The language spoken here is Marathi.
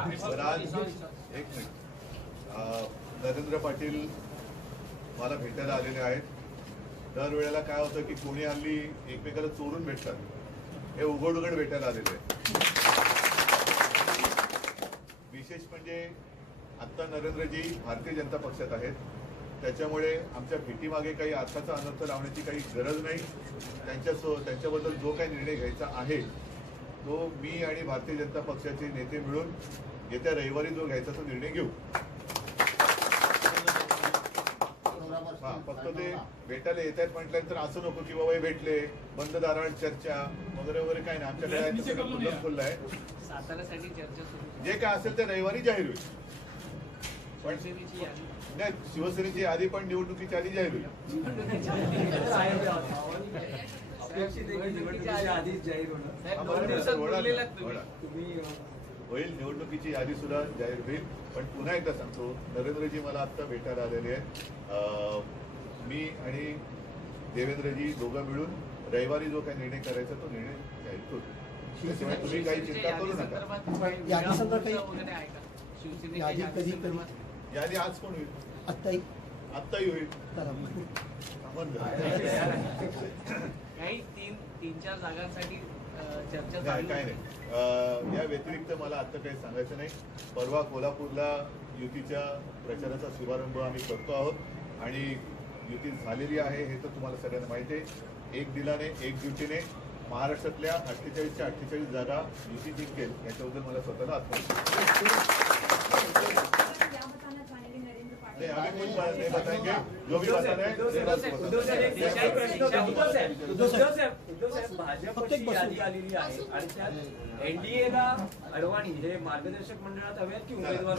एक मिनिट, नरेंद्र पाटील मला भेटायला आलेले आहेत. दरवेळेला काय होतं की कोणी हल्ली एकमेकाला चोरून भेटतात, हे उघड उघड भेटायला आलेले आहेत. विशेष म्हणजे आत्ता नरेंद्रजी भारतीय जनता पक्षात आहेत, त्याच्यामुळे आमच्या भेटीमागे काही अर्थाचा अनर्थ लावण्याची काही गरज नाही. त्यांच्याबद्दल जो काही निर्णय घ्यायचा आहे तो मी आणि भारतीय जनता पक्षाचे नेते मिळून येत्या रविवारी जो घ्यायचा तो निर्णय घेऊ. फक्त ते भेटायला येत आहेत म्हटल्यानंतर असं नको की बाबा हे भेटले बंद दारात चर्चा वगैरे वगैरे काही नाही. आमच्याकडे खुल्लं आहे. साताऱ्यासाठी चर्चा सुरू, जे काय असेल ते रविवारी जाहीर होईल. नाही, शिवसेनेची यादी पण निवडणुकीच्या आधी जाहीर होईल. होईल, निवडणुकीची यादी सुद्धा जाहीर होईल. पण पुन्हा एकदा सांगतो, नरेंद्रजी मला आत्ता भेटायला आलेले आहेत. मी आणि देवेंद्रजी दोघं मिळून रविवारी जो काही निर्णय करायचा तो निर्णय जाहीर करू. त्याशिवाय तुम्ही काही चिंता करू नका. यादी आज कोण होईल? आत्ताही होईल. काही तीन चार जागांसाठी चर्चा काय नाही. या व्यतिरिक्त मला आता काही सांगायचं नाही. परवा कोल्हापूरला युतीच्या प्रचाराचा शुभारंभ आम्ही करतो आहोत आणि युती झालेली आहे हे तर तुम्हाला सगळ्यांना माहिती आहे. एक दिलाने एक ड्युटीने महाराष्ट्रातल्या 48च्या 48 जागा युती जिंकेल याच्याबद्दल मला स्वतःला आत्मविश्वास. भाजपची यादी आलेली आहे आणि त्यात एनडीएला अडवाणी हे मार्गदर्शक मंडळात हवे आहेत की उमेदवार?